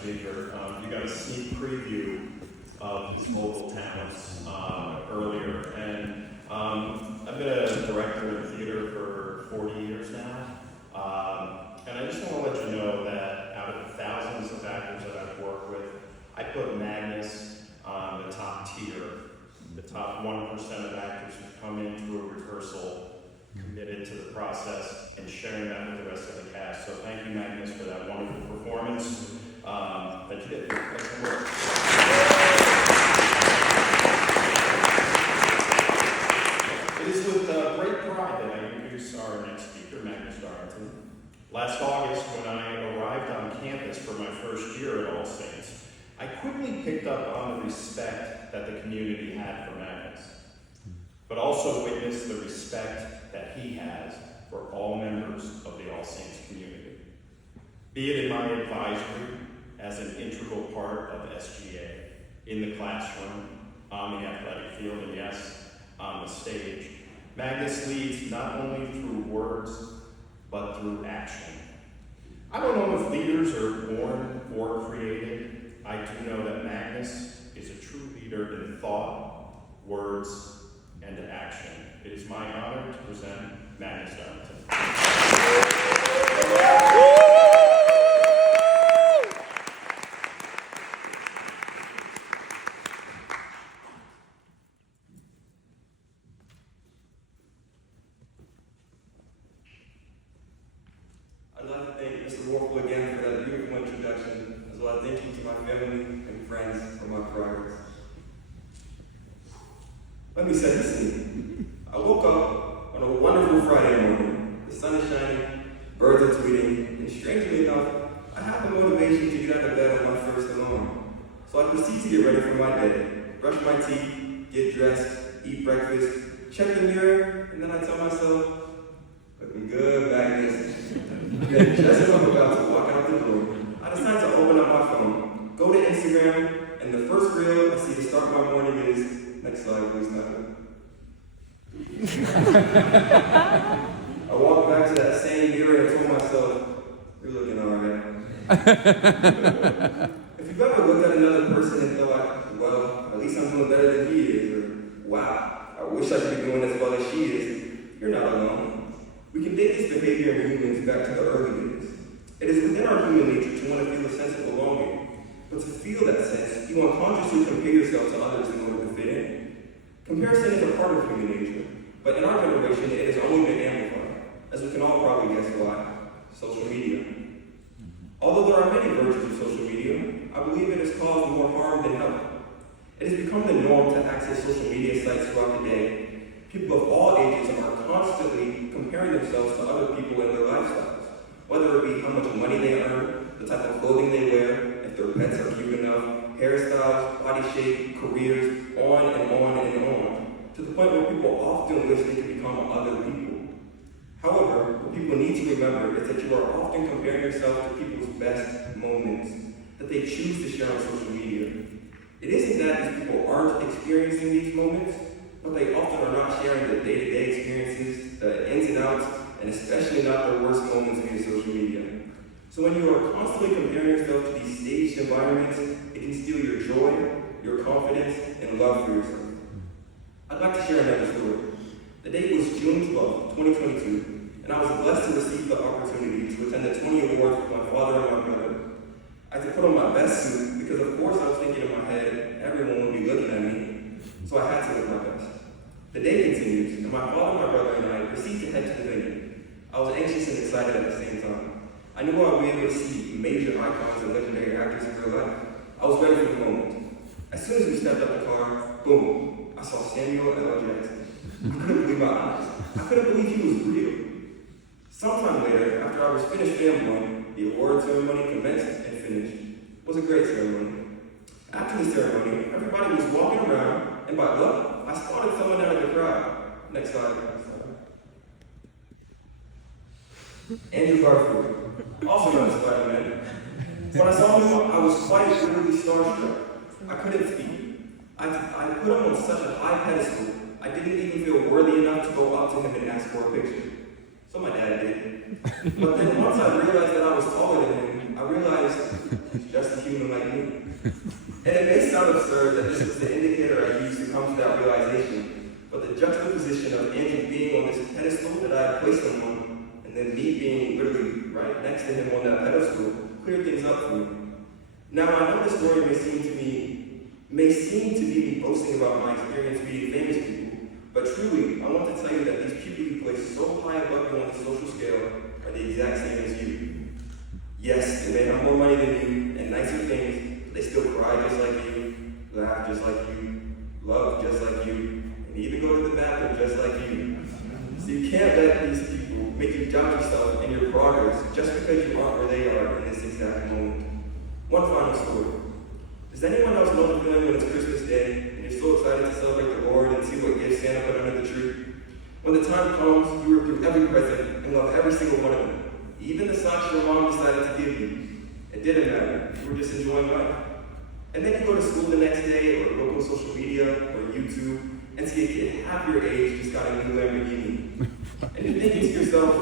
speaker. You got a sneak preview of his vocal talents earlier, and I've been a director in theater for 40 years now, and I just want to let you know that out of the thousands of actors that I've worked with, I put Magnus on the top tier, the top 1% of actors who come into a rehearsal committed to the process and sharing that with the rest of the cast. So thank you, Magnus, for that wonderful performance that you did. It is with great pride that I introduce our next speaker, Magnus Sr. Lyceum. Last August, when I arrived on campus for my first year at All Saints, I quickly picked up on the respect that the community had for Magnus, but also witnessed the respect that he has for all members of the All Saints community. Be it in my advisory as an integral part of SGA, in the classroom, on the athletic field, and yes, on the stage, Magnus leads not only through words, but through action. I don't know if leaders are born or created. I do know that Magnus is a true leader in thought, words, and action. It is my honor to present Magnus Sr. Lyceum. I'd like to thank Mr. Warfel again for that beautiful introduction, as well as thank you to my family and friends for my progress. Let me set the scene. I woke up on a wonderful Friday morning. The sun is shining, birds are tweeting, and strangely enough, I have the motivation to get out of bed on my first alarm. So I proceed to get ready for my day, brush my teeth, get dressed, eat breakfast, check the mirror, and then I tell myself, looking good, Magnus. Then just as I'm about to walk out the door, I decide to open up my phone, go to Instagram, and the first reel I see to start my morning is, next slide please, Magnus. I walked back to that same mirror and told myself, you're looking alright. If you've ever looked at another person and thought, well, at least I'm doing better than he is, or wow, I wish I could be doing as well as she is, you're not alone. We can date this behavior in humans back to the early days. It is within our human nature to want to feel a sense of belonging, but to feel that sense, you unconsciously compare yourself to others in order to fit in. Comparison is a part of human nature, but in our generation, it has only been amplified, as we can all probably guess why: social media. Although there are many virtues of social media, I believe it has caused more harm than help. It has become the norm to access social media sites throughout the day. People of all ages are constantly comparing themselves to other people and their lifestyles, whether it be how much money they earn, the type of clothing they wear, if their pets are cute enough, hairstyles, body shape, careers, on and on and on, to the point where people often wish they could become other people. However, what people need to remember is that you are often comparing yourself to people's best moments that they choose to share on social media. It isn't that these people aren't experiencing these moments, but they often are not sharing the day-to-day experiences, the ins and outs, and especially not their worst moments via social media. So when you are constantly comparing yourself to these staged environments, it can steal your joy, your confidence, and love for yourself. I'd like to share another story. The date was June 12, 2022, and I was blessed to receive the opportunity to attend the 20 Awards with my father and my brother. I had to put on my best suit because, of course, I was thinking in my head, everyone would be looking at me, so I had to look my best. The day continues, and my father, my brother, and I proceed to head to the venue. I was anxious and excited at the same time. I knew I would be able to see major icons and legendary actors in real life. I was ready for the moment. As soon as we stepped out the car, boom, I saw Samuel L. Jackson. I couldn't believe my eyes. I couldn't believe he was real. Sometime later, after I was finished fanboying, the award ceremony commenced and finished. It was a great ceremony. After the ceremony, everybody was walking around, and by luck, I spotted someone out of the crowd. Next slide. Andrew Garfield, also known as Spider-Man. When I saw him, I was quite literally starstruck. I couldn't speak. I put him on such a high pedestal, I didn't even feel worthy enough to go up to him and ask for a picture. So my dad did. But then once I realized that I was taller than him, I realized he's just a human next to him on that pedestal cleared things up for me. Now, I know the story may seem to be me boasting about my experience meeting famous people, but truly, I want to tell you that these people you place so high above you on the social scale are the exact same as you. Yes, they may have more money than you and nicer things, but they still cry just like you, laugh just like you, love just like you, and even go to the bathroom just like you. So you can't let these people make you doubt yourself and your progress just because you aren't where they are in this exact moment. One final story. Does anyone else know the feeling when it's Christmas Day and you're so excited to celebrate the Lord and see what gifts Santa put under the tree? When the time comes, you rip through every present and love every single one of them. Even the socks your mom decided to give you. It didn't matter. You were just enjoying life. And then you go to school the next day or look on social media or YouTube and see a kid half your age just got a new Lamborghini. And you're thinking to yourself,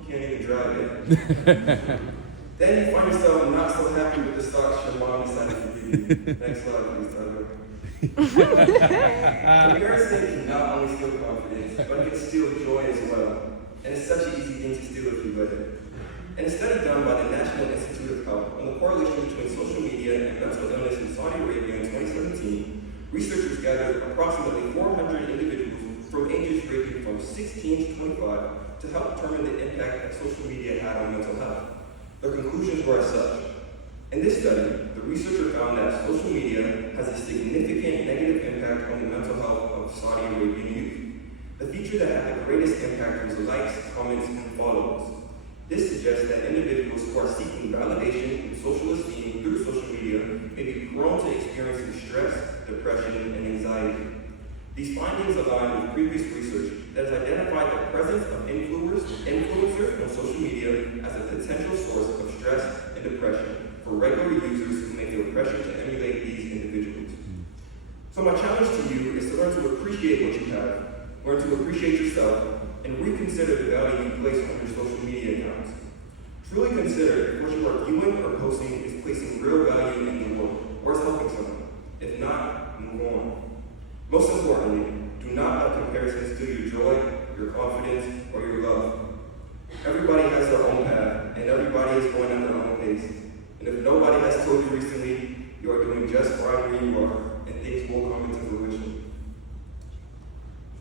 you can't even drive it. Then you find yourself not so happy with the socks your mom decided to give you. Next slide, please, Tyler. Comparison can not only steal confidence, but it can steal joy as well. And it's such an easy thing to steal if you let it. In a study done by the National Institute of Health on the correlation between social media and mental illness in Saudi Arabia in 2017, researchers gathered approximately 400 individuals from ages ranging from 16 to 25 to help determine the impact that social media had on mental health. Their conclusions were as such. In this study, the researcher found that social media has a significant negative impact on the mental health of Saudi Arabian youth. The feature that had the greatest impact was likes, comments, and follows. This suggests that individuals who are seeking validation and social esteem through social media may be prone to experiencing stress, depression, and anxiety. These findings align with previous research that has identified the presence of influencers on social media as a potential source of stress and depression for regular users who may feel pressure to emulate these individuals. So my challenge to you is to learn to appreciate what you have, learn to appreciate yourself, and reconsider the value you place on your social media accounts. Truly consider if what you are viewing or posting is placing real value in the world or is helping someone. If not, move on. Most importantly, do not let comparisons steal your joy, your confidence, or your love. Everybody has their own path, and everybody is going at their own pace. And if nobody has told you recently, you are doing just fine where you are, and things will come into fruition.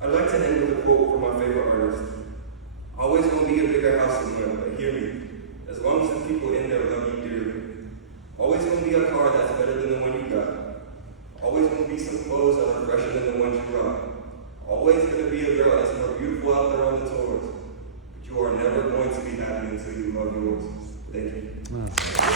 I'd like to end with a quote from my favorite artist. Always gonna be a bigger house somewhere, but hear me. As long as the people in there love you dearly. Always gonna be a car that's better than the one you got. Always gonna be some clothes that are fresher than the ones you rock. Always gonna be a girl that's more beautiful out there on the tours. But you are never going to be happy until you love yours. Thank you.